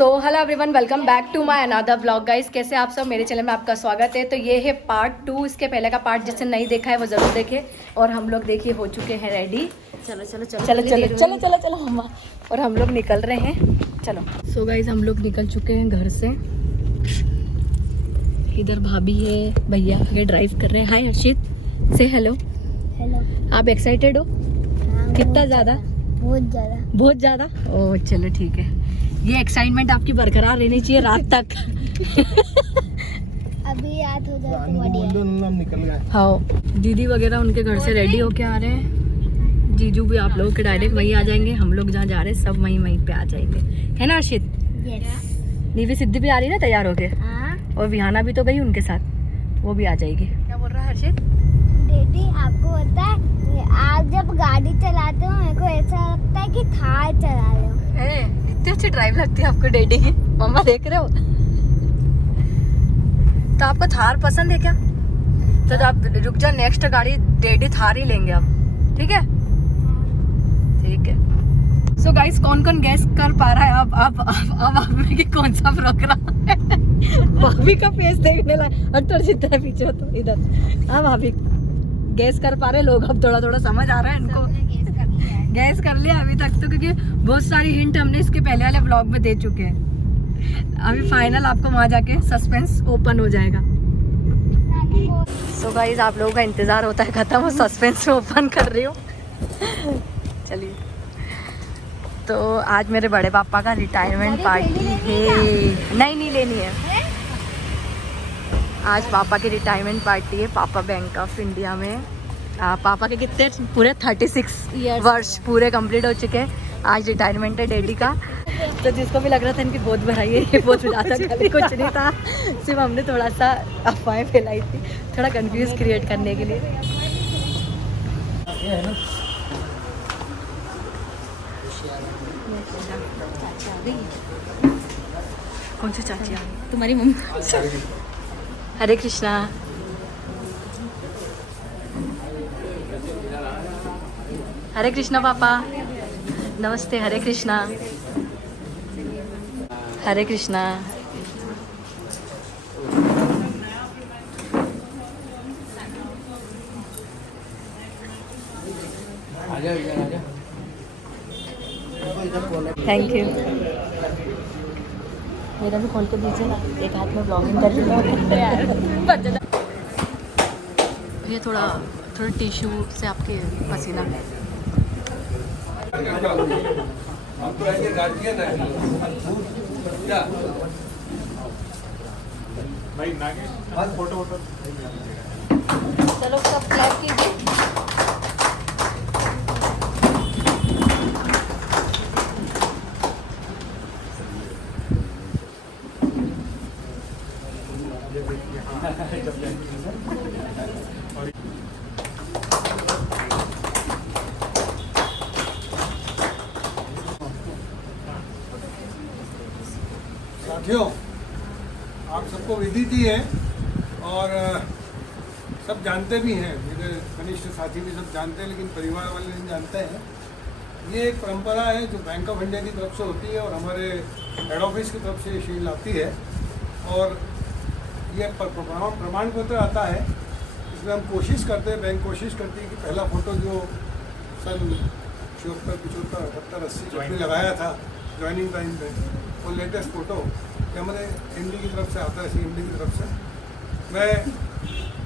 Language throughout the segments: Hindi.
So hello everyone, welcome back to my another vlog guys. कैसे आप सब? मेरे चैनल में आपका स्वागत है। तो ये है पार्ट 2। इसके पहले का पार्ट जिसने नहीं देखा है वो ज़रूर देखे। और हम लोग देखिए हो चुके हैं रेडी। चलो चलो चलो चलो चलो चलो चलो चलो हम और हम लोग निकल रहे हैं। चलो सो गाइस हम लोग निकल चुके हैं घर से। इधर भाभी है, भैया ये ड्राइव कर रहे हैं। हाय हर्षित, से हेलो। हेलो। आप एक्साइटेड हो? हाँ, कितना ज़्यादा? बहुत ज़्यादा। ओह चलो ठीक है, ये एक्साइटमेंट आपकी बरकरार रहनी चाहिए रात तक। अभी याद हो जाए तो बढ़िया। निकल गए। हाँ, दीदी वगैरह उनके घर से रेडी होके आ रहे हैं। जीजू भी आप लोगों के डायरेक्ट वहीं आ जाएंगे। हम लोग जहाँ जा रहे हैं सब वहीं पे आ जाएंगे, है ना अर्षित? नीवी सिद्धि भी आ रही है ना तैयार होके। और विहाना भी तो गई उनके साथ, वो भी आ जाएगी। क्या बोल रहा है हर्षित? दीदी आपको पता है आप जब गाड़ी चलाते हो मेरे को ऐसा लगता है कि थार चला रहे हो। इतनी अच्छी ड्राइव लगती है आपको डैडी की। मम्मा देख रहे हो? तो आपको थार पसंद है क्या? तो आप रुक जा, नेक्स्ट गाड़ी डैडी थार ही लेंगे अब, ठीक है? ठीक है। सो गाइस कौन कौन गैस कर पा रहा है अब आप में कि कौन सा प्रोग्राम है? भाभी का फेस देखने लायक। अटर जितना पीछे हो तो इधर। हाँ भाभी गैस कर पा रहे लोग, अब थोड़ा थोड़ा समझ आ रहा है इनको। गैस कर लिया अभी तक तो, क्योंकि बहुत सारी हिंट हमने इसके पहले वाले ब्लॉग में दे चुके हैं। अभी फाइनल आपको वहाँ जाके सस्पेंस ओपन हो जाएगा। सो गाइस आप लोगों का इंतजार होता है खत्म, और सस्पेंस ओपन कर रही हूँ। चलिए, तो आज मेरे बड़े पापा का रिटायरमेंट पार्टी है। नहीं लेनी है। आज पापा की रिटायरमेंट पार्टी है। पापा बैंक ऑफ इंडिया में पापा के कितने पूरे 36 वर्ष पूरे कंप्लीट हो चुके हैं। आज रिटायरमेंट है डैडी का। तो जिसको भी लग रहा था इनकी बहुत भराई है, ये बहुत ज़्यादा खाली कुछ नहीं था। सिर्फ हमने थोड़ा सा अफवाहें फैलाई थी, थोड़ा कंफ्यूज क्रिएट करने के लिए। कौन सी चाची आ गई? तुम्हारी मम्मी। हरे कृष्णा। हरे कृष्णा पापा। नमस्ते। हरे कृष्णा। हरे कृष्णा। Thank you. मेरा भी खोल के दीजिए, एक हाथ में ब्लॉगिंग कर रही हूँ। ये थोड़ा टिश्यू से आपके पसीना। चलो सब क्लैप कीजिए। साथियों, आप सबको विदित ही है और सब जानते भी हैं, मेरे कनिष्ठ साथी भी सब जानते हैं, लेकिन परिवार वाले नहीं जानते हैं। ये एक परंपरा है जो बैंक ऑफ इंडिया की तरफ से होती है और हमारे हेड ऑफिस की तरफ से ये शील्ड आती है। और ये प्रमाण पत्र आता है। इसमें हम कोशिश करते हैं, बैंक कोशिश करती है कि पहला फ़ोटो जो सन 74, 75, 78, 80 जब भी लगाया था ज्वाइनिंग टाइम पे, वो लेटेस्ट फ़ोटो हमारे एमडी की तरफ से आता है, सीएमडी की तरफ से। मैं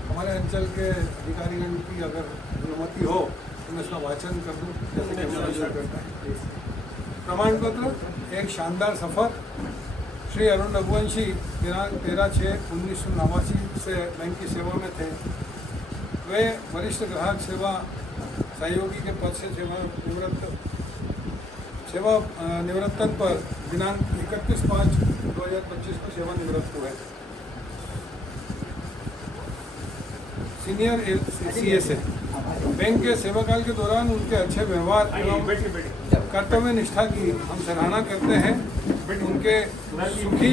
हमारे अंचल के अधिकारीगण की अगर अनुमति हो तो मैं इसका वाचन कर दूँ, जैसे कि हमारा करता है। प्रमाण पत्र: एक शानदार सफ़र। श्री अरुण रघुवंशी दिनांक 13/6/1989 से बैंक की सेवा में थे। वे वरिष्ठ ग्राहक सेवा सहयोगी के पद से निवृत्तन पर दिनांक 31/5/2025 को सेवानिवृत्त हुए। सीनियर सीएस है। बैंक के सेवाकाल के दौरान उनके अच्छे व्यवहार एवं कर्तव्य निष्ठा की हम सराहना करते हैं। उनके सुखी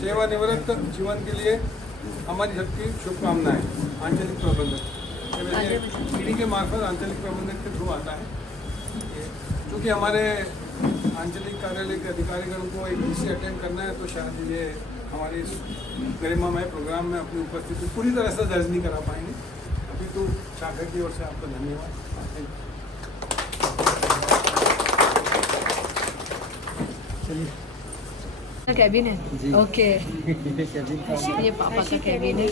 सेवानिवृत्त जीवन के लिए हमारी सबकी शुभकामनाएं। आंचलिक प्रबंधक पीढ़ी के मार्फत आंचलिक प्रबंधक के थ्रू आता है। क्योंकि हमारे आंचलिक कार्यालय के अधिकारीगण को एक विषय अटेंड करना है, तो शायद ये हमारे इस गरिमामय प्रोग्राम में अपनी उपस्थिति पूरी तरह से दर्ज नहीं करा पाएंगे। अभी तो शाखा की ओर से आपका धन्यवाद। चलिए, कैबिन है। ओके, ये पापा का कैबिन है।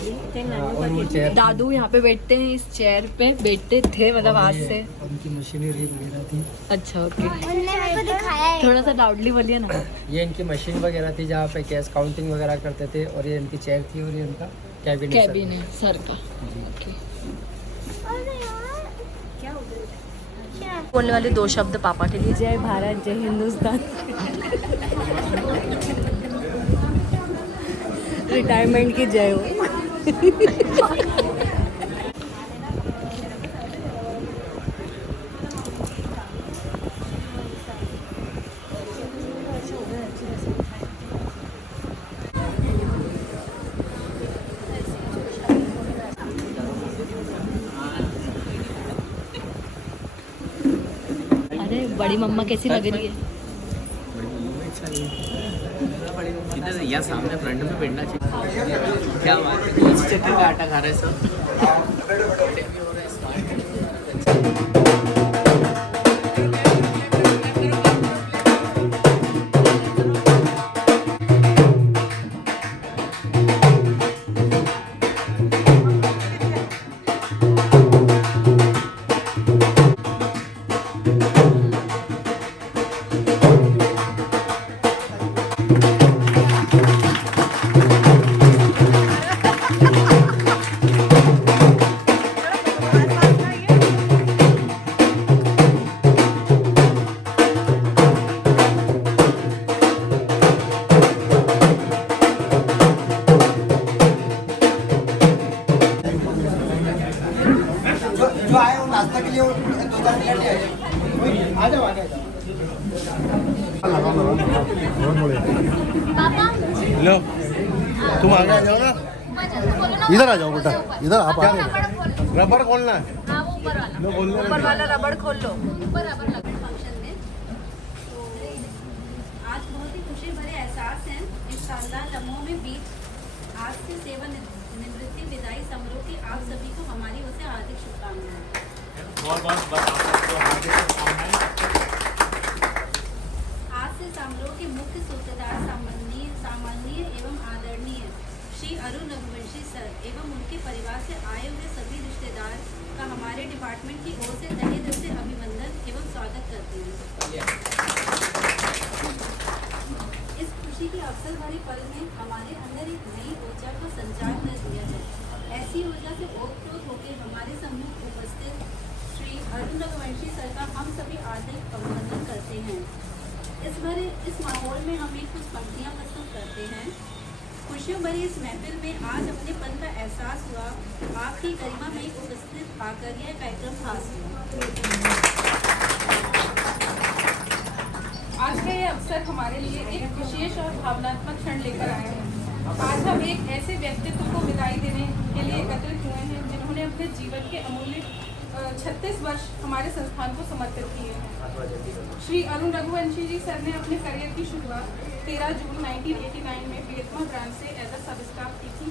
दादू यहाँ पे बैठते हैं, इस चेयर पे बैठते थे, मतलब आज से। उनकी मशीनरी वगैरह थी। अच्छा, ओके। उनने मेरे को दिखाया है। थोड़ा सा लाउडली बोलिए ना। ये इनकी मशीन वगैरह थी जहाँ पे कैश काउंटिंग वगैरह करते थे, और ये इनकी चेयर थी, और ये इनका कैबिन कैबिन है सर का। ओके, अरे यार, क्या हो गया? क्या? बोलने वाले 2 शब्द पापा के लिए। जय भारत, जय हिंदुस्तान। रिटायरमेंट की जय हो। अरे बड़ी मम्मा कैसी लग रही है? इधर यहाँ सामने फ्रंट में बैठना चाहिए। क्या बात है, इस चक्कर का आटा खा रहे हैं सब। हेलो, तुम आगे आ जाओ ना, इधर आ जाओ बेटा, इधर आप आगे। रबर खोलना है, ऊपर वाला रबड़ खोल लो। फंक्शन में तो आज बहुत ही खुशी भरे एहसास हैं इस शानदार लम्हों में बीच आज से सेवानिवृत्ति विदाई समारोह की आप सभी को हमारी ओर से हार्दिक शुभकामनाएं। आज से समारोह के मुख्य सूत्रधार सामान्य एवं आदरणीय श्री अरुण रघुवंशी सर एवं उनके परिवार से आए हुए सभी रिश्तेदार का हमारे डिपार्टमेंट की ओर से तहे दिल से अभिनंदन एवं स्वागत करते हैं। इस खुशी के अवसर भरे पल में हमारे अंदर एक नई ऊर्जा का संचार कर दिया है। ऐसी ऊर्जा से ओतप्रोत होकर हमारे सम्मुख उपस्थित श्री अरुण रघुवंशी सर का हम सभी हार्दिक अभिनंदन करते हैं। इस माहौल में हम एक कुछ पंक्तियाँ प्रस्तुत करते हैं। खुशियों भरी इस महफिल में आज अपने पन का एहसास हुआ, आपकी गरिमा में उपस्थित आकर यह कार्यक्रम खास हुआ। आज का ये अवसर हमारे लिए एक विशेष और भावनात्मक क्षण लेकर आए हैं। आज हम एक ऐसे व्यक्तित्व को विदाई देने के लिए एकत्रित हुए हैं जिन्होंने अपने जीवन के अमूल्य 36 वर्ष हमारे संस्थान को समर्पित किए हैं। श्री अरुण रघुवंशी जी सर ने अपने करियर की शुरुआत 13 जून 1989 में वियतमा ब्रांच से एज अ सब स्टाफ की थी।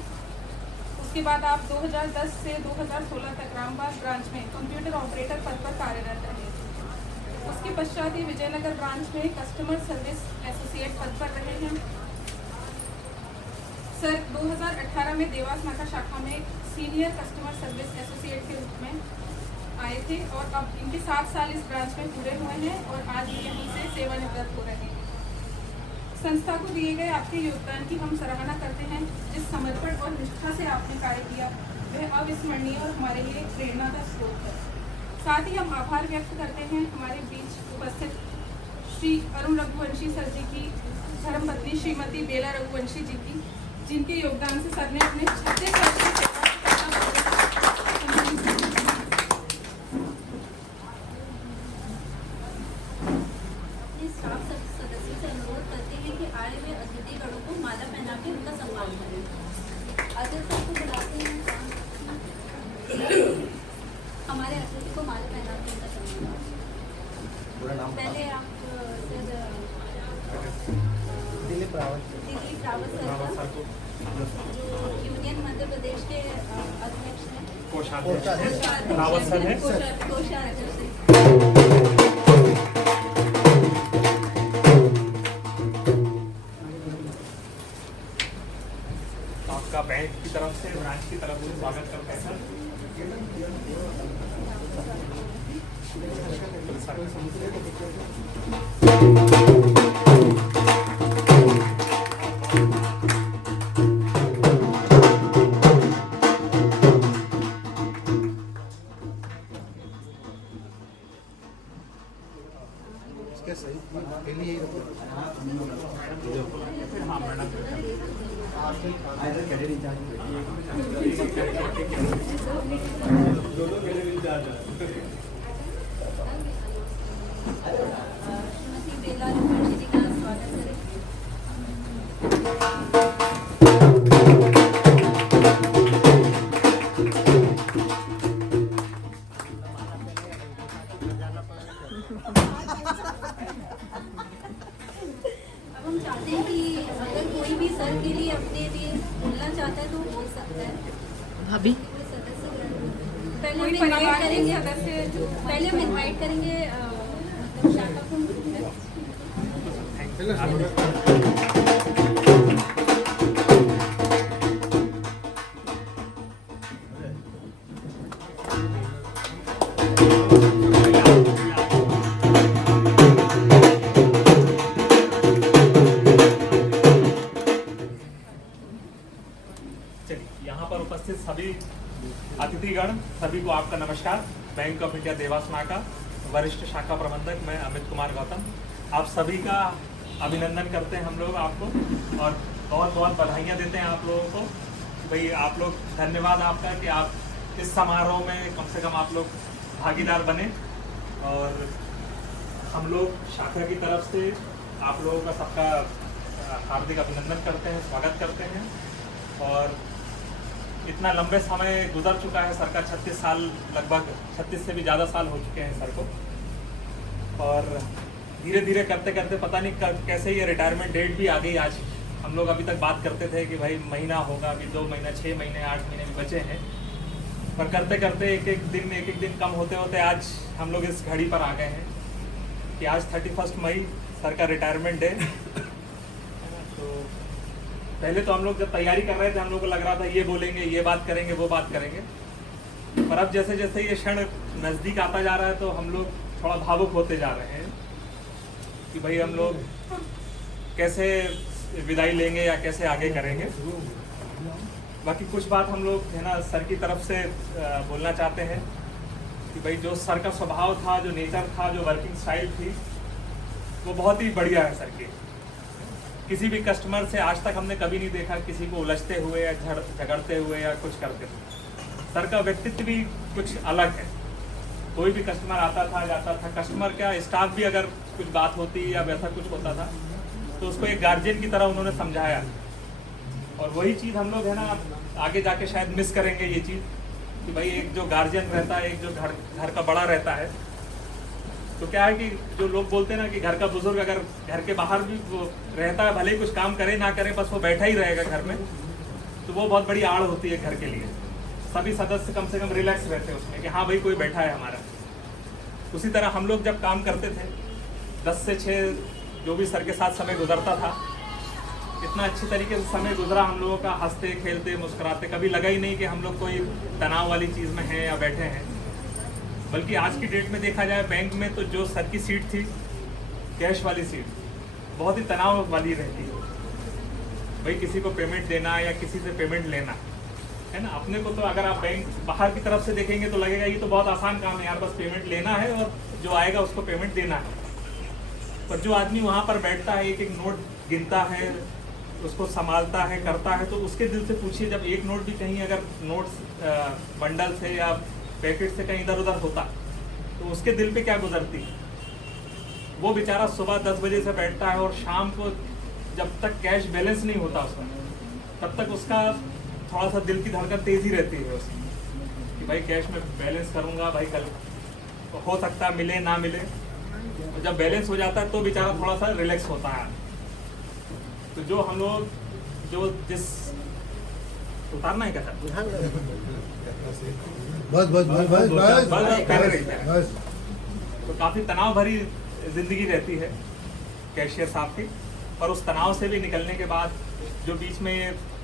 उसके बाद आप 2010 से 2016 तक रामबाग ब्रांच में कंप्यूटर ऑपरेटर पद पर कार्यरत रहे। उसके पश्चात ही विजयनगर ब्रांच में कस्टमर सर्विस एसोसिएट पद पर रहे हैं। सर 2018 में देवास नाका शाखा में सीनियर कस्टमर सर्विस एसोसिएट के रूप में आए थे और अब इनके 7 साल इस ब्रांच में पूरे हुए हैं और आज ये यहीं से सेवानिवृत्त हो रहे हैं। संस्था को दिए गए आपके योगदान की हम सराहना करते हैं। जिस समर्पण और निष्ठा से आपने कार्य किया वह अविस्मरणीय और हमारे लिए प्रेरणा का स्रोत है। साथ ही हम आभार व्यक्त करते हैं हमारे बीच उपस्थित श्री अरुण रघुवंशी सर जी की धर्मपत्नी श्रीमती बेला रघुवंशी जी की, जिनके योगदान से सर ने अपने 36 वर्ष की सेवा सदस्यों से अनुरोध करते हैं कि आए हुए अतिथि गणों को माला पहना के उनका सम्मान करें। अतिथि को बुलाते हैं, हमारे अतिथि को माला पहना के उनका सम्मान करें। पहले आप दिलीप रावत सर को, जो यूनियन मध्य प्रदेश के अध्यक्ष हैं, कोषाध्यक्ष रावत सर हैं, कोषाध्यक्ष। आपका बैंक की तरफ से, ब्रांच की तरफ से स्वागत करते हैं सर। श्रीमती बेला मुखर्जी जी का स्वागत करें। अब हम चाहते हैं कि अगर कोई भी सर के लिए अपने लिए बोलना चाहता है तो वो बोल सकता है। भाभी कोई सदस्य पहले कोई हम इनवाइट परिवार के करेंगे, सदस्य जो पहले हम इनवाइट करेंगे शाखा को। चलिए, यहाँ पर उपस्थित सभी अतिथिगण, सभी को आपका नमस्कार। बैंक ऑफ इंडिया देवास नाका वरिष्ठ शाखा प्रबंधक मैं अमित कुमार गौतम आप सभी का अभिनंदन करते हैं हम लोग आपको, और बहुत बहुत बधाइयाँ देते हैं आप लोगों को। भाई आप लोग, धन्यवाद आपका कि आप इस समारोह में कम से कम आप लोग भागीदार बने, और हम लोग शाखा की तरफ से आप लोगों का सबका हार्दिक अभिनंदन करते हैं, स्वागत करते हैं। और इतना लंबे समय गुजर चुका है सर का, 36 साल, लगभग 36 से भी ज़्यादा साल हो चुके हैं सर को, और धीरे धीरे करते करते पता नहीं कैसे ये रिटायरमेंट डेट भी आ गई। आज हम लोग अभी तक बात करते थे कि भाई महीना होगा, अभी 2 महीना, 6 महीने, 8 महीने भी बचे हैं, पर करते करते एक एक दिन कम होते होते आज हम लोग इस घड़ी पर आ गए हैं कि आज 31 मई सर का रिटायरमेंट डे। तो पहले तो हम लोग जब तैयारी कर रहे थे हम लोग को लग रहा था ये बोलेंगे, ये बात करेंगे, वो बात करेंगे, पर अब जैसे जैसे ये क्षण नज़दीक आता जा रहा है तो हम लोग थोड़ा भावुक होते जा रहे हैं कि भाई हम लोग कैसे विदाई लेंगे या कैसे आगे करेंगे। बाकी कुछ बात हम लोग है ना सर की तरफ से बोलना चाहते हैं कि भाई जो सर का स्वभाव था, जो नेचर था, जो वर्किंग स्टाइल थी, वो बहुत ही बढ़िया है सर की। किसी भी कस्टमर से आज तक हमने कभी नहीं देखा किसी को उलझते हुए या झगड़ते हुए या कुछ करते हुए। सर का व्यक्तित्व भी कुछ अलग है। कोई भी कस्टमर आता था, जाता था, कस्टमर क्या, स्टाफ भी अगर कुछ बात होती या वैसा कुछ होता था तो उसको एक गार्जियन की तरह उन्होंने समझाया। और वही चीज़ हम लोग है ना आगे जाके शायद मिस करेंगे ये चीज़ कि भाई एक जो गार्जियन रहता है, एक जो घर का बड़ा रहता है, तो क्या है कि जो लोग बोलते हैं ना कि घर का बुजुर्ग अगर घर के बाहर भी वो रहता है, भले ही कुछ काम करे ना करे, बस वो बैठा ही रहेगा घर में, तो वो बहुत बड़ी आड़ होती है घर के लिए। सभी सदस्य कम से कम रिलैक्स रहते हैं उसमें कि हाँ भाई कोई बैठा है हमारा। उसी तरह हम लोग जब काम करते थे 10 से 6 जो भी सर के साथ समय गुजरता था, इतना अच्छी तरीके से समय गुजरा हम लोगों का, हंसते खेलते मुस्कुराते, कभी लगा ही नहीं कि हम लोग कोई तनाव वाली चीज़ में हैं या बैठे हैं। बल्कि आज की डेट में देखा जाए बैंक में तो जो सर की सीट थी, कैश वाली सीट, बहुत ही तनाव वाली रहती है। भाई किसी को पेमेंट देना या किसी से पेमेंट लेना है ना, अपने को तो अगर आप बैंक बाहर की तरफ से देखेंगे तो लगेगा ये तो बहुत आसान काम है यार, बस पेमेंट लेना है और जो आएगा उसको पेमेंट देना है। पर जो आदमी वहाँ पर बैठता है, एक एक नोट गिनता है, उसको संभालता है, करता है, तो उसके दिल से पूछिए जब एक नोट भी कहीं अगर नोट्स बंडल से या पैकेट से कहीं इधर उधर होता तो उसके दिल पे क्या गुजरती। वो बेचारा सुबह 10 बजे से बैठता है और शाम को जब तक कैश बैलेंस नहीं होता उसमें, तब तक उसका थोड़ा सा दिल की धड़कन तेज़ी रहती है उसकी कि भाई कैश में बैलेंस करूँगा, भाई कल हो सकता है मिले ना मिले। तो जब बैलेंस हो जाता है तो बेचारा थोड़ा सा रिलैक्स होता है। तो जो हम लोग जो जिस उतारना है क्या सर? बस बस बस बस बस पहले रही है। बस। तो काफ़ी तनाव भरी ज़िंदगी रहती है कैशियर साहब की, और उस तनाव से भी निकलने के बाद जो बीच में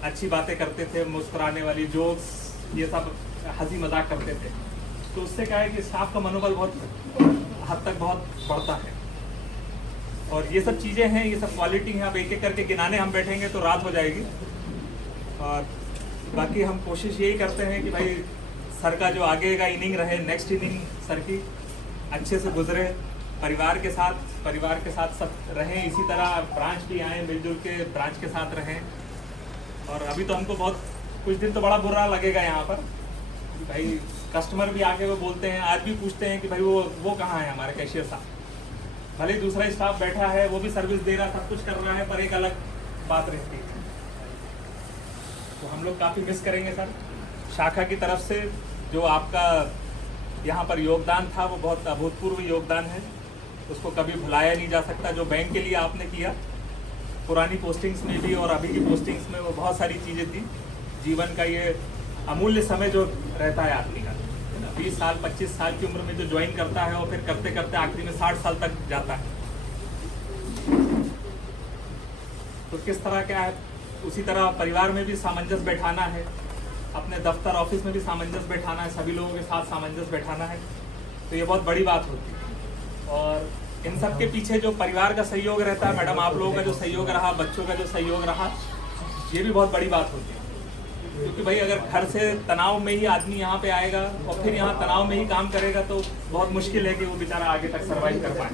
अच्छी बातें करते थे, मुस्कुराने वाली जोक्स, ये सब हंसी मजाक करते थे, तो उससे क्या है कि स्टाफ का मनोबल बहुत हद तक बहुत बढ़ता है। और ये सब चीज़ें हैं, ये सब क्वालिटी हैं, अब एक एक करके गिनाने हम बैठेंगे तो रात हो जाएगी। और बाकी हम कोशिश यही करते हैं कि भाई सर का जो आगे का इनिंग रहे, नेक्स्ट इनिंग सर की अच्छे से गुजरे, परिवार के साथ सब रहें, इसी तरह ब्रांच भी आए, मिलजुल के ब्रांच के साथ रहें। और अभी तो हमको बहुत कुछ दिन तो बड़ा बुरा लगेगा यहाँ पर, भाई कस्टमर भी आके वो बोलते हैं, आज भी पूछते हैं कि भाई वो कहाँ है हमारे कैशियर साहब। भले दूसरा स्टाफ बैठा है, वो भी सर्विस दे रहा, सब कुछ कर रहा है, पर एक अलग बात रहती है। तो हम लोग काफ़ी मिस करेंगे सर। शाखा की तरफ से जो आपका यहाँ पर योगदान था वो बहुत अभूतपूर्व योगदान है, उसको कभी भुलाया नहीं जा सकता। जो बैंक के लिए आपने किया, पुरानी पोस्टिंग्स में भी और अभी की पोस्टिंग्स में, वो बहुत सारी चीज़ें थी। जीवन का ये अमूल्य समय जो रहता है आदमी का, 20 साल 25 साल की उम्र में जो ज्वाइन करता है और फिर करते करते आखिरी में 60 साल तक जाता है, तो किस तरह क्या है, उसी तरह परिवार में भी सामंजस्य बैठाना है, अपने दफ्तर ऑफिस में भी सामंजस्य बैठाना है, सभी लोगों के साथ सामंजस्य बैठाना है, तो ये बहुत बड़ी बात होती है। और इन सब के पीछे जो परिवार का सहयोग रहता है, मैडम आप लोगों का जो सहयोग रहा, बच्चों का जो सहयोग रहा, ये भी बहुत बड़ी बात होती है। क्योंकि भाई अगर घर से तनाव में ही आदमी यहाँ पे आएगा और फिर यहाँ तनाव में ही काम करेगा तो बहुत मुश्किल है कि वो बेचारा आगे तक सर्वाइव कर पाए।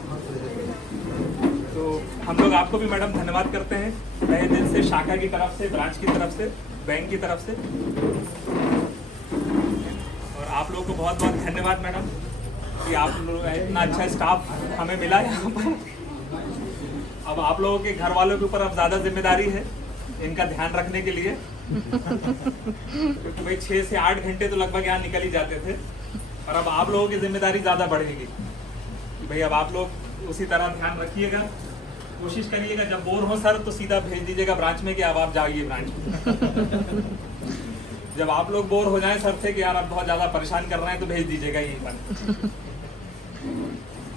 तो हम लोग आपको भी मैडम धन्यवाद करते हैं तहे दिल से, शाखा की तरफ से, ब्रांच की तरफ से, बैंक की तरफ से। और आप लोगों को बहुत बहुत धन्यवाद मैडम कि आप लोग इतना अच्छा स्टाफ हमें मिला यहाँ पर। अब आप लोगों के घर वालों के ऊपर अब ज़्यादा जिम्मेदारी है इनका ध्यान रखने के लिए, क्योंकि भाई 6 से 8 घंटे तो लगभग यहाँ निकल ही जाते थे, और अब आप लोगों की जिम्मेदारी ज़्यादा बढ़ेगी कि भाई अब आप लोग उसी तरह ध्यान रखिएगा, कोशिश करिएगा जब बोर हो सर तो सीधा भेज दीजिएगा ब्रांच में कि अब आप जाइए ब्रांच में। जब आप लोग बोर हो जाएं सर से कि यार आप बहुत ज़्यादा परेशान कर रहे हैं तो भेज दीजिएगा यहीं पर।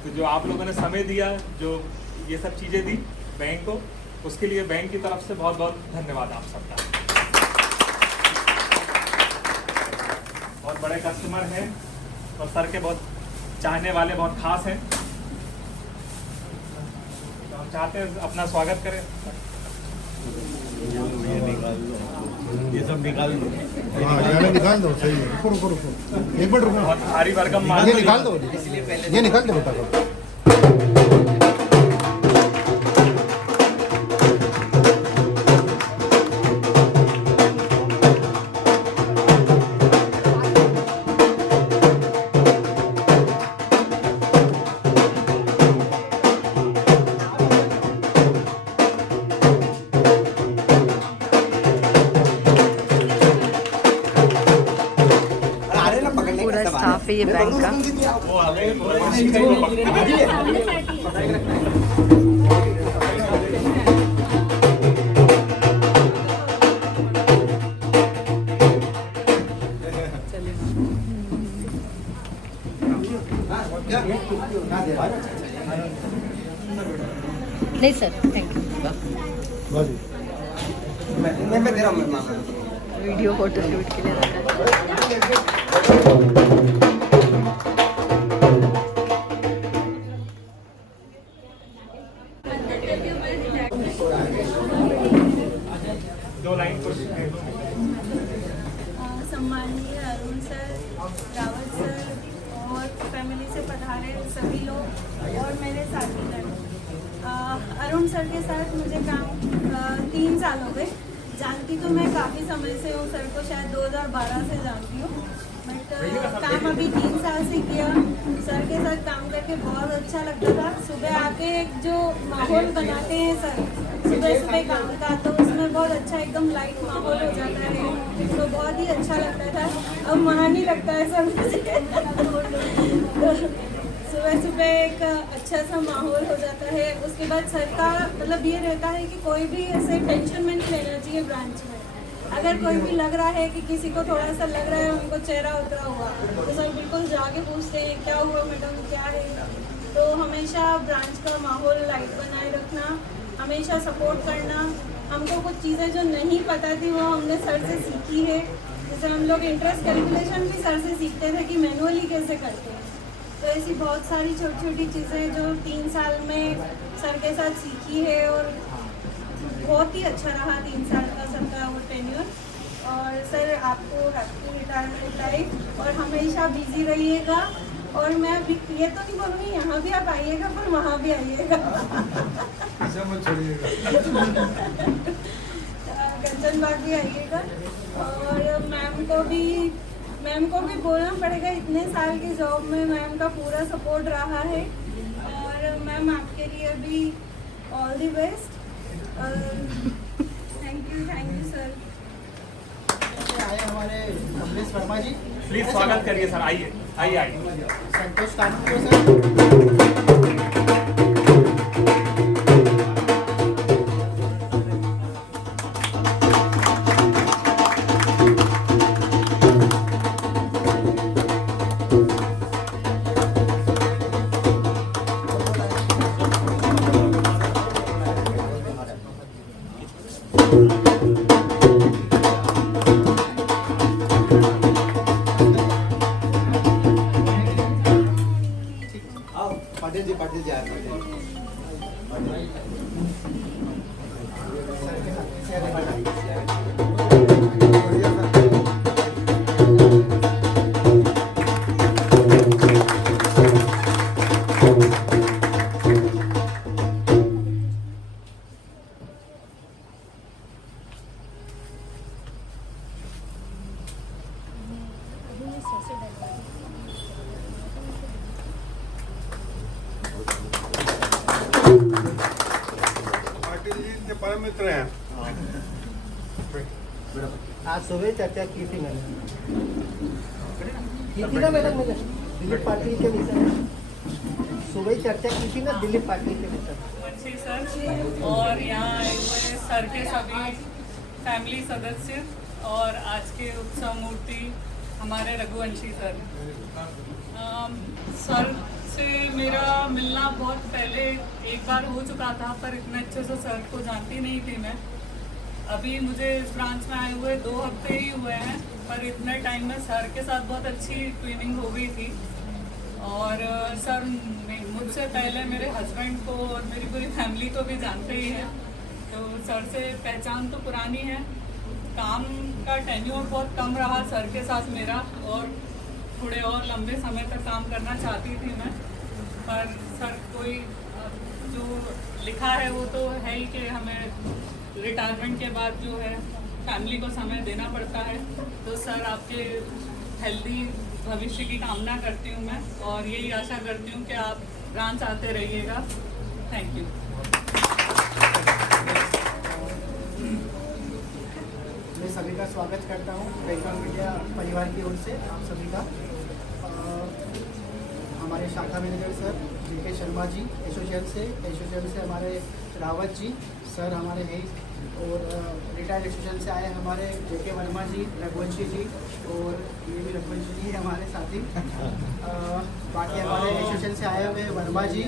तो जो आप लोगों ने समय दिया, जो ये सब चीज़ें दी बैंक को, उसके लिए बैंक की तरफ से बहुत बहुत धन्यवाद आप सबका। बहुत बड़े कस्टमर हैं और सर के बहुत चाहने वाले बहुत खास हैं, तो हम चाहते हैं अपना स्वागत करें। ये सब निकाल दो, हाँ निकाल दो, सही है। रुको रुको रुको, एक मिनट रुको, बहुत भारी भरकम ये निकाल दो, ये निकाल दो बेटा। पूरा स्टाफ है ये बैंक का। नहीं sir, thank you. Video photo shoot के लिए रखा है। सम्माननीय अरुण सर, रावत सर और फैमिली से पधारे सभी लोग और मेरे साथीगण। अरुण सर के साथ मुझे काम 3 साल हो गए। जानती तो मैं काफ़ी समय से हूँ, सर को शायद 2012 से जानती हूँ, बट काम अभी 3 साल से किया। सर के साथ काम करके बहुत अच्छा लगता था। सुबह आके एक जो माहौल बनाते हैं सर सुबह सुबह काम का, तो उसमें बहुत अच्छा एकदम लाइट माहौल हो जाता है, तो बहुत ही अच्छा लगता था। अब वहाँ नहीं लगता है सर मुझे। सुबह सुबह एक अच्छा सा माहौल हो जाता है। उसके बाद सर का मतलब ये रहता है कि कोई भी ऐसे टेंशन में नहीं रहना चाहिए ब्रांच में। अगर कोई भी लग रहा है कि किसी को थोड़ा सा लग रहा है उनको चेहरा उतरा हुआ, तो सर बिल्कुल जाके पूछते हैं क्या हुआ मैडम, क्या है। तो हमेशा ब्रांच का माहौल लाइट बनाए रखना, हमेशा सपोर्ट करना। हमको कुछ चीज़ें जो नहीं पता थी वो हमने सर से सीखी है। जैसे हम लोग इंटरेस्ट कैलकुलेशन भी सर से सीखते थे कि मैनुअली कैसे करते हैं। तो ऐसी बहुत सारी छोटी छोटी चीज़ें जो 3 साल में सर के साथ सीखी है और बहुत ही अच्छा रहा 3 साल का सबका वो टेन्योर। और सर आपको हैप्पी रिटायरमेंट लाइफ और हमेशा बिजी रहिएगा। और मैं अभी ये तो नहीं बोलूँगी यहाँ भी आप आइएगा पर वहाँ भी आइएगा। ऐसा मत छोड़िएगा। कंचन बाग भी आइएगा। और मैम को भी बोलना पड़ेगा, इतने साल की जॉब में मैम का पूरा सपोर्ट रहा है। और मैम आपके लिए भी all the best. Thank you sir. आए हमारे कमलेश वर्मा जी, प्लीज स्वागत करिए सर, आइए आइए आइए। संतोष कानून को सर। पाटिल जी आए पाटिल जी के परम मित्र हैं। आज सुबह चर्चा की थी मैंने, की थी ना मैडम, मुझे दिलीप पाटिल के विषय में सुबह चर्चा की थी ना, दिलीप पाटिल के विषय में। वंशी सर और यहाँ आए हुए सर के सभी फैमिली सदस्य और आज के उत्सव मूर्ति हमारे रघुवंशी सर। सर से मेरा मिलना बहुत पहले एक बार हो चुका था, पर इतने अच्छे से सर को जानती नहीं थी मैं। अभी मुझे इस ब्रांच में आए हुए 2 हफ्ते ही हुए हैं, पर इतने टाइम में सर के साथ बहुत अच्छी ट्रेनिंग हो गई थी। और सर मुझसे पहले मेरे हस्बैंड को और मेरी पूरी फैमिली को भी जानते ही हैं, तो सर से पहचान तो पुरानी है। काम का टेन्योर बहुत कम रहा सर के साथ मेरा, और थोड़े और लंबे समय तक काम करना चाहती थी मैं, पर सर कोई जो लिखा है वो तो है ही कि हमें रिटायरमेंट के बाद जो है फैमिली को समय देना पड़ता है। तो सर आपके हेल्दी भविष्य की कामना करती हूँ मैं, और यही आशा करती हूँ कि आप ब्रांच आते रहिएगा। Thank you. मैं सभी का स्वागत करता हूँ बैंक ऑफ इंडिया परिवार की ओर से, आप सभी का। हमारे शाखा manager sir JK Sharma ji association से हमारे रावत जी सर हमारे हैं, और रिटायर्ड एसोसिएशन से आए हमारे JK वर्मा जी, रघुवंशी जी, और ये भी रघुवंशी जी हमारे साथी। बाकी हमारे एसोसिएशन से आए हुए वर्मा जी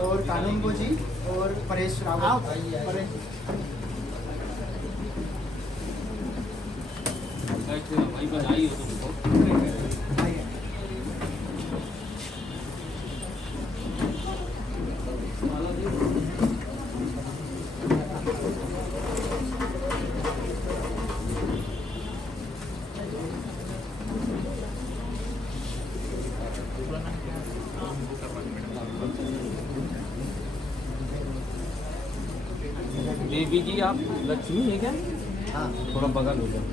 और कानूनगो जी और परेश रावत। बधाई हो तुमको। देवी जी आप लक्ष्मी है क्या? हाँ, थोड़ा बगल हो जाए।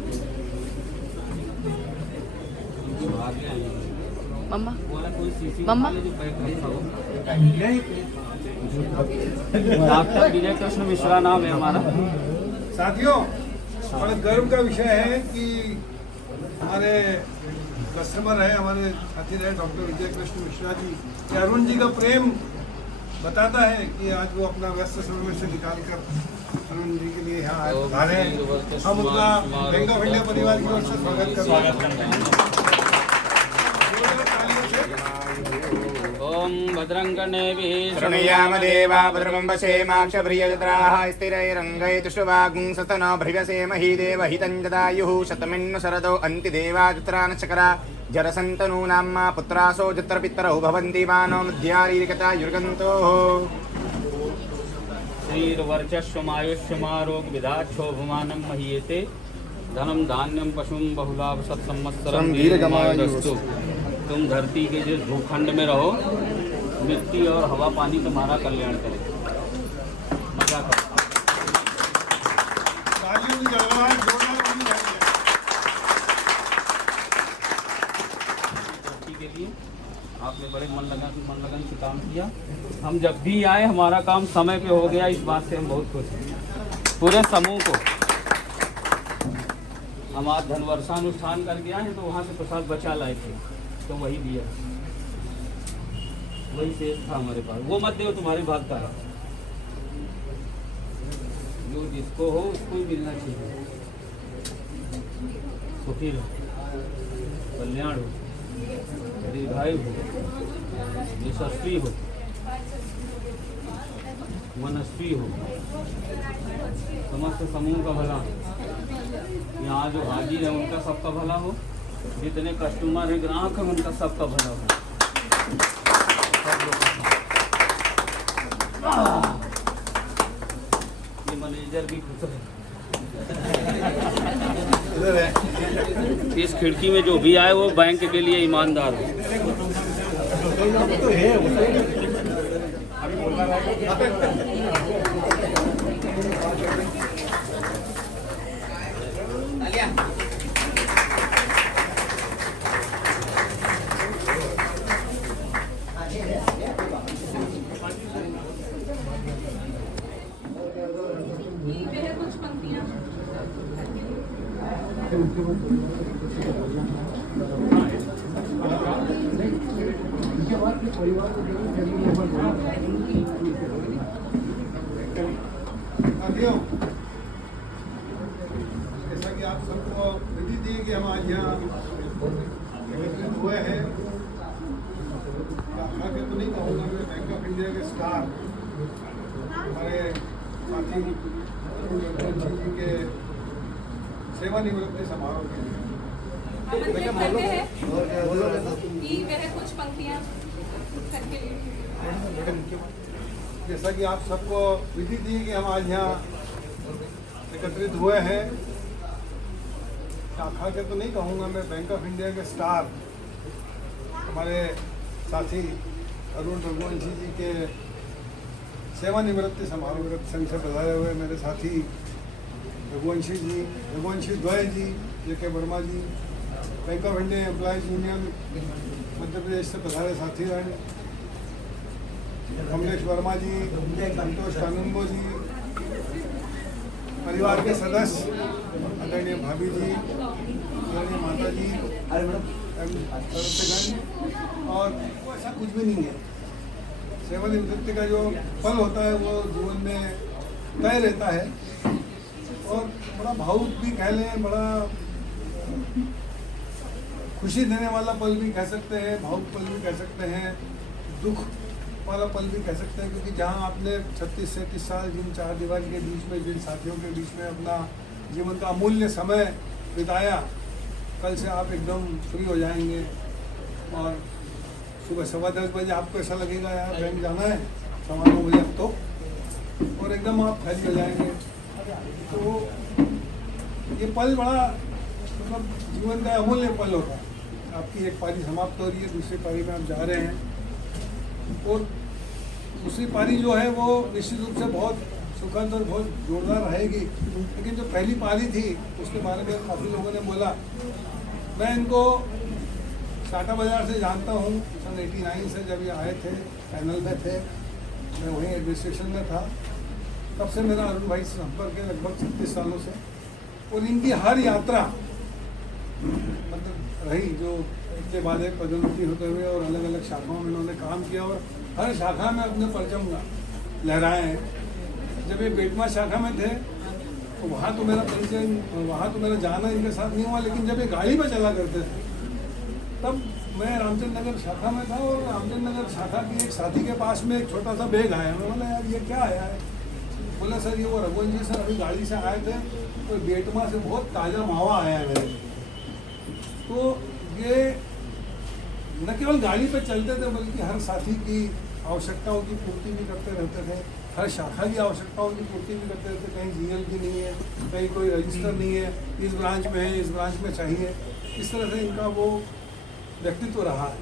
मम्मा कोई सीसी मम्मा जो बैग रखा हो। डॉक्टर विजय कृष्ण मिश्रा नाम है हमारा। साथियों, बड़ा गर्व का विषय है कि हमारे कस्टमर है, हमारे साथी रहे डॉक्टर विजय कृष्ण मिश्रा जी, कि अरुण जी का प्रेम बताता है कि आज वो अपना व्यस्त समय में से निकाल कर अरुण जी के लिए यहाँ आ रहे हैं। हम उनका बैंक ऑफ इंडिया परिवार की ओर से स्वागत करते हैं। ओम भद्रंकर्णेभिः शृणुयाम देवा भद्रं पश्येमाक्षभ्रियजत्राः स्थिरैरङ्गैतुष्टुवागुंसतनो भृगसेमहि देवहितं जदायुः शतमिन्नु शरदो अन्ति देवाजत्रानचकरा जरसन्तनूनां पुत्रासो जत्र पितरौ भवन्ति मानो मध्यारीरिकता युर्गन्तोः श्रीर्वर्चस्वमायुष्यमारोग्यविधाच्छोभमानं महीयते धनं धान्यं पशुं बहुलाभ सत्संवत्सरं दीर्घमायुस्तु। तुम धरती के जिस भूखंड में रहो, मिट्टी और हवा पानी तुम्हारा कल्याण करे। मजा करो। धरती के लिए आपने बड़े मन लगन से काम किया। हम जब भी आए हमारा काम समय पे हो गया, इस बात से हम बहुत खुश हैं। पूरे समूह को हम आज धनवर्षानुष्ठान करके आए हैं, तो वहाँ से प्रसाद बचा लाए थे, तो वही दिया, वही शेष था हमारे पास। वो मत दो, तुम्हारे भाग का है, जो जिसको हो उसको ही मिलना चाहिए। सुखी रहो, कल्याण हो, दीर्घायु हो, यशस्वी हो, मनस्वी हो, समस्त समूह का भला, यहाँ जो हाजिर है उनका सबका भला हो, जितने कस्टमर हैं ग्राहक हैं उनका सबका भला हो। ये मैनेजर भी खुश है। इस खिड़की में जो भी आए वो बैंक के लिए ईमानदार हो। जैसा कि आप सबको विदित थी कि हम आज यहाँ एकत्रित हुए हैं, तो नहीं कहूँगा मैं, बैंक ऑफ इंडिया के स्टार हमारे साथी जी के सेवानिवृत्ति समारोह के लिए कुछ पंक्तियाँ करके जैसा कि आप सबको विदित थी कि हम आज यहाँ एकत्रित हुए हैं, शाखा के तो नहीं कहूँगा मैं, बैंक ऑफ इंडिया के स्टार हमारे साथी अरुण रघुवंशी जी के सेवानिवृत्ति समारोह संघ से पधारे हुए मेरे साथी रघुवंशी द्वय जी, JK Verma ji, Bank of India Employees Union Madhya Pradesh से पधारे साथी हैं, कमलेश वर्मा जी, संतोष कानूनगो जी, परिवार के सदस्य आदरणीय भाभी जी, आदरणीय माता जी, सदस्यगण, और ऐसा कुछ भी नहीं है। सेवानिवृत्ति का जो फल होता है वो जीवन में तय रहता है, और बड़ा भावुक भी कह लें, बड़ा खुशी देने वाला पल भी कह सकते हैं, भावुक पल भी कह सकते हैं, दुख वाला पल भी कह सकते हैं, क्योंकि जहां आपने 36-37 साल जिन चार दीवारी के बीच में, जिन साथियों के बीच में अपना जीवन का अमूल्य समय बिताया, कल से आप एकदम फ्री हो जाएंगे और सुबह 10:15 बजे आपको ऐसा लगेगा यार बैंक जाना है, 9:15 बजे अब तो, और एकदम आप खाली हो जाएंगे। तो ये पल बड़ा मतलब जीवन का अमूल्य पल होता है। आपकी एक पारी समाप्त हो रही है, दूसरी पारी में आप जा रहे हैं, और दूसरी पारी जो है वो निश्चित रूप से बहुत सुखद और बहुत जोरदार रहेगी। लेकिन जो पहली पारी थी उसके बारे में काफ़ी लोगों ने बोला। मैं इनको टाटा बाज़ार से जानता हूँ, सन 89 से जब ये आए थे, पैनल में थे, मैं वहीं एडमिनिस्ट्रेशन में था, तब से मेरा अरुण भाई से संपर्क है लगभग 36 सालों से। और इनकी हर यात्रा मतलब रही जो के बाद एक पदोन्नति होते हुए और अलग अलग शाखाओं में इन्होंने काम किया और हर शाखा में अपने परचम लहराए हैं। जब ये बेटमा शाखा में थे तो वहाँ तो मेरा परिचय, वहाँ तो मेरा जाना इनके साथ नहीं हुआ, लेकिन जब ये गाड़ी पर चला करते थे तब मैं रामचंद्र नगर शाखा में था और रामचंद्र नगर शाखा की एक साथी के पास में एक छोटा सा बैग आया। मैं बोला यार ये क्या आया है? बोला सर ये वो रघुवंश जी सर अभी गाड़ी से आए थे तो बेटमा से बहुत ताज़ा मावा आया है मेरे। तो ये न केवल गाड़ी पर चलते थे बल्कि हर साथी की आवश्यकताओं की पूर्ति भी करते रहते थे, हर शाखा की आवश्यकताओं की पूर्ति भी करते रहते। कहीं जीएल की नहीं है, कहीं कोई रजिस्टर नहीं है, इस ब्रांच में है, इस ब्रांच में चाहिए। इस तरह से इनका वो व्यक्तित्व रहा है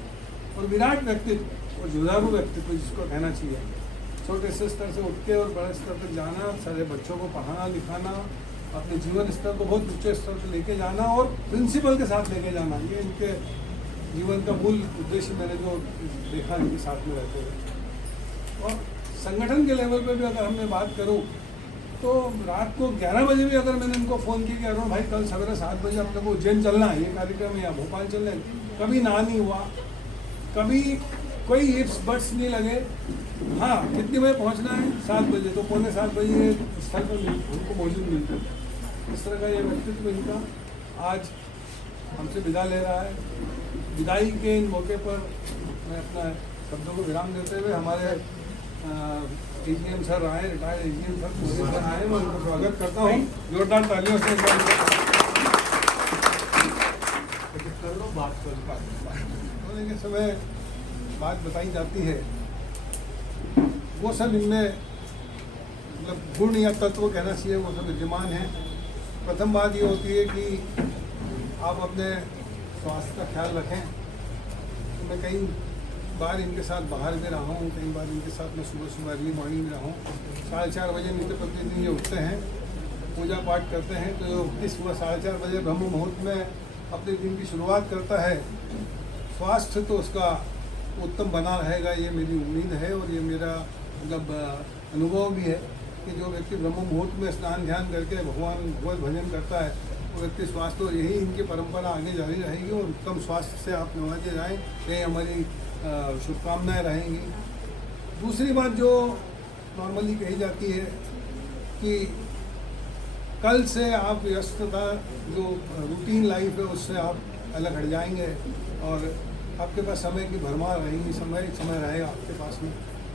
और विराट व्यक्तित्व और जुझारू व्यक्तित्व जिसको कहना चाहिए। छोटे से स्तर से उठ के और बड़े स्तर तक जाना, सारे बच्चों को पढ़ाना लिखाना, अपने जीवन स्तर को बहुत ऊंचे स्तर पर लेके जाना और प्रिंसिपल के साथ लेके जाना, ये इनके जीवन का मूल उद्देश्य मैंने जो देखा इनके साथ में रहते हुए। और संगठन के लेवल पे भी अगर हमने बात करूं तो रात को 11 बजे भी अगर मैंने इनको फ़ोन किया कि अरुण भाई कल सवेरे 7 बजे अपने को उज्जैन चलना है, ये कार्यक्रम है या भोपाल चलना है, कभी ना नहीं हुआ, कभी कोई इफ्स बट्स नहीं लगे। हाँ कितने बजे पहुंचना है? 7 बजे, तो 6:45 बजे स्थल पर उनको मौजूद मिलते। इस तरह का ये व्यक्तित्व इनका आज हमसे विदा ले रहा है। विदाई के इन मौके पर मैं अपना शब्दों को विराम देते हुए हमारे एजीएम सर आए, रिटायर्ड एजीएम सर पूरे सर आए, मैं उनको स्वागत करता हूँ जोरदार तालियों से। बोलने के समय बात बताई जाती है वो सब इनमें मतलब गुण या तत्व कहना चाहिए वो सब विद्यमान है। प्रथम बात ये होती है कि आप अपने स्वास्थ्य का ख्याल रखें। तो मैं कई बार इनके साथ बाहर भी रहा हूँ, कई बार इनके साथ मैं सुबह अर्ली मॉर्निंग में रहा हूँ। 4:30 बजे नित्य प्रतिदिन ये उठते हैं, पूजा पाठ करते हैं, तो इस सुबह 4:30 बजे ब्रह्म मुहूर्त में अपने दिन की शुरुआत करता है। स्वास्थ्य तो उसका उत्तम बना रहेगा ये मेरी उम्मीद है और ये मेरा मतलब अनुभव भी है कि जो व्यक्ति ब्रह्म मुहूर्त में स्नान ध्यान करके भगवान भगवत भजन करता है वो व्यक्ति स्वास्थ्य, और यही इनकी परंपरा आगे जारी रहेगी और उत्तम स्वास्थ्य से आप नवाजे जाएँ, यही हमारी शुभकामनाएं रहेंगी। दूसरी बात जो नॉर्मली कही जाती है कि कल से आप व्यस्तता जो रूटीन लाइफ है उससे आप अलग हट जाएंगे और आपके पास समय की भरमार रहेगी, समय रहेगा आपके पास में,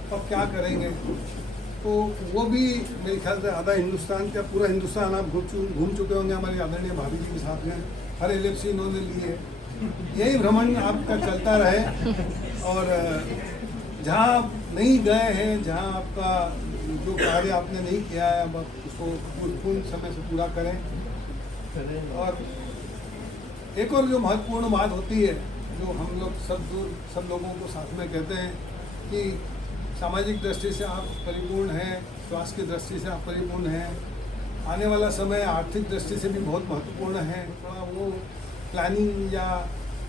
तो आप क्या करेंगे? तो वो भी मेरे ख्याल से आधा हिंदुस्तान क्या पूरा हिंदुस्तान आप घूम चुके होंगे हमारी आदरणीय भाभी जी के साथ में, हर एलएफसी इन्होंने ली है। यही भ्रमण आपका चलता रहे और जहाँ आप नहीं गए हैं, जहाँ आपका जो कार्य आपने नहीं किया है अब आप उसको पूर्ण समय से पूरा करें। और एक और जो महत्वपूर्ण बात होती है जो हम लोग सब लोगों को साथ में कहते हैं कि सामाजिक दृष्टि से आप परिपूर्ण हैं, स्वास्थ्य की दृष्टि से आप परिपूर्ण हैं, आने वाला समय आर्थिक दृष्टि से भी बहुत महत्वपूर्ण है। थोड़ा वो प्लानिंग या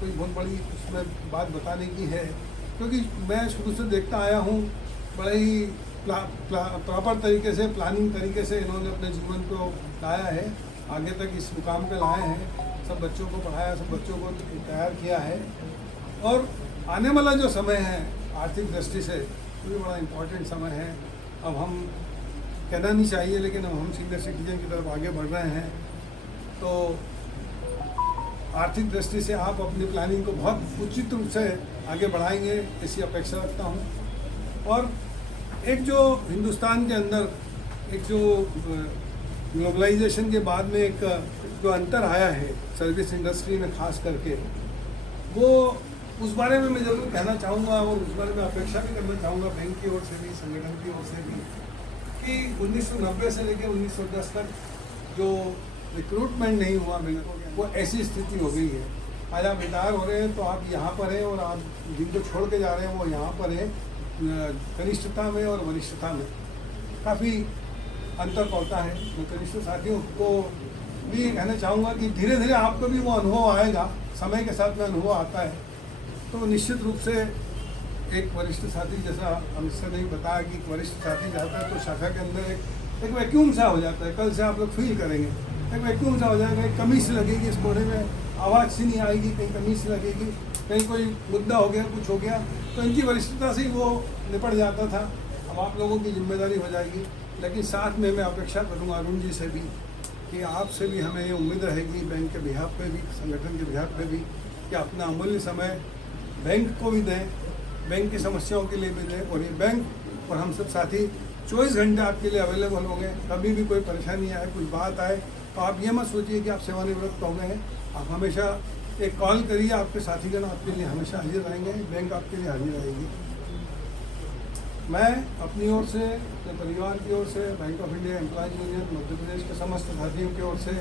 कोई बहुत बड़ी उसमें बात बताने की है, क्योंकि मैं शुरू से देखता आया हूँ बड़े ही प्रॉपर तरीके से प्लानिंग तरीके से इन्होंने अपने जीवन को लाया है, आगे तक इस मुकाम पे लाए हैं, सब बच्चों को पढ़ाया, सब बच्चों को तैयार किया है। और आने वाला जो समय है आर्थिक दृष्टि से वो भी बड़ा इम्पोर्टेंट समय है। अब हम कहना नहीं चाहिए लेकिन अब हम सीनियर सिटीजन की तरफ आगे बढ़ रहे हैं, तो आर्थिक दृष्टि से आप अपनी प्लानिंग को बहुत उचित रूप से आगे बढ़ाएंगे ऐसी अपेक्षा रखता हूँ। और एक जो हिंदुस्तान के अंदर एक जो ग्लोबलाइजेशन के बाद में एक जो अंतर आया है सर्विस इंडस्ट्री में खास करके, वो उस बारे में मैं ज़रूर कहना चाहूँगा और उस बारे में अपेक्षा भी करना चाहूँगा बैंक की ओर से भी, संगठन की ओर से भी, कि 1990 से लेकर 1910 तक जो रिक्रूटमेंट नहीं हुआ वो ऐसी स्थिति हो गई है। आज आप रिटायर हो रहे हैं तो आप यहाँ पर हैं और आप जिनको छोड़ के जा रहे हैं वो यहाँ पर हैं। कनिष्ठता में और वरिष्ठता में काफ़ी अंतर पड़ता है। मैं कनिष्ठ साथियों को भी कहना चाहूँगा कि धीरे धीरे आपको भी वो अनुभव आएगा, समय के साथ में अनुभव आता है। तो निश्चित रूप से एक वरिष्ठ साथी, जैसा हमसे नहीं बताया कि वरिष्ठ साथी जाता है तो शाखा के अंदर एक वैक्यूम सा हो जाता है। कल से आप लोग फील करेंगे एक वैक्यूम सा हो जाएगा, एक कमी सी लगेगी, इस कोने में आवाज़ सी नहीं आएगी, कहीं कमी सी लगेगी, कहीं कोई मुद्दा हो गया, कुछ हो गया, तो इनकी वरिष्ठता से ही वो निपट जाता था। अब आप लोगों की जिम्मेदारी हो जाएगी, लेकिन साथ में मैं अपेक्षा करूँगा अरुण जी से भी कि आपसे भी हमें ये उम्मीद रहेगी, बैंक के बिहाफ पे भी, संगठन के बिहाफ पे भी, कि अपना अमूल्य समय बैंक को भी दें, बैंक की समस्याओं के लिए भी दें, और ये बैंक और हम सब साथी 24 घंटे आपके लिए अवेलेबल होंगे। कभी भी कोई परेशानी आए, कुछ बात आए, तो आप ये मत सोचिए कि आप सेवानिवृत्त हो गए हैं। आप हमेशा एक कॉल करिए, आपके साथीगण आपके लिए हमेशा हाजिर रहेंगे, बैंक आपके लिए हाजिर रहेगी। मैं अपनी ओर से, अपने परिवार की ओर से, Bank of India Employees Union Madhya Pradesh के समस्त साथियों की ओर से,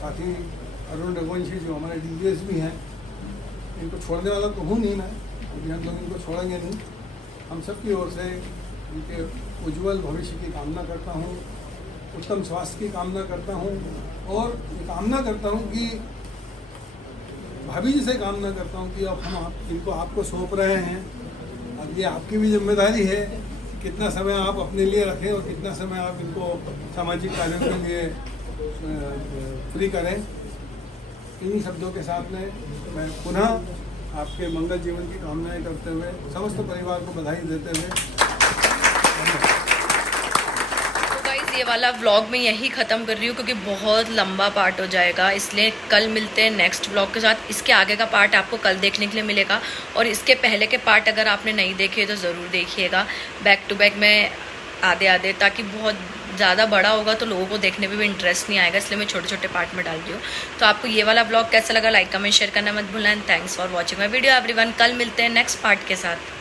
साथी अरुण रघुवंशी जो हमारे DGS भी हैं, इनको छोड़ने वाला तो हूँ नहीं मैं, क्योंकि हम लोग इनको छोड़ेंगे नहीं। हम सब की ओर से उनके उज्जवल भविष्य की कामना करता हूँ, उत्तम स्वास्थ्य की कामना करता हूँ, और ये कामना करता हूँ कि भाभी जी से कामना करता हूँ कि अब हम इनको आपको सौंप रहे हैं। अब ये आपकी भी जिम्मेदारी है, कितना समय आप अपने लिए रखें और कितना समय आप इनको सामाजिक कार्यों के लिए फ्री करें। इन्हीं शब्दों के साथ में मैं पुनः आपके मंगल जीवन की कामनाएं करते हुए समस्त परिवार को बधाई देते हुए ये वाला व्लॉग मैं यही ख़त्म कर रही हूँ, क्योंकि बहुत लंबा पार्ट हो जाएगा, इसलिए कल मिलते हैं नेक्स्ट व्लॉग के साथ। इसके आगे का पार्ट आपको कल देखने के लिए मिलेगा, और इसके पहले के पार्ट अगर आपने नहीं देखे तो ज़रूर देखिएगा बैक टू बैक में आधे, ताकि बहुत ज़्यादा बड़ा होगा तो लोगों को देखने में भी इंटरेस्ट नहीं आएगा, इसलिए मैं छोटे छोटे पार्ट में डाल रही हूँ। तो आपको ये वाला व्लॉग कैसा लगा, लाइक कमेंट शेयर करना मत भूलना। And thanks for watching my video everyone. कल मिलते हैं नेक्स्ट पार्ट के साथ।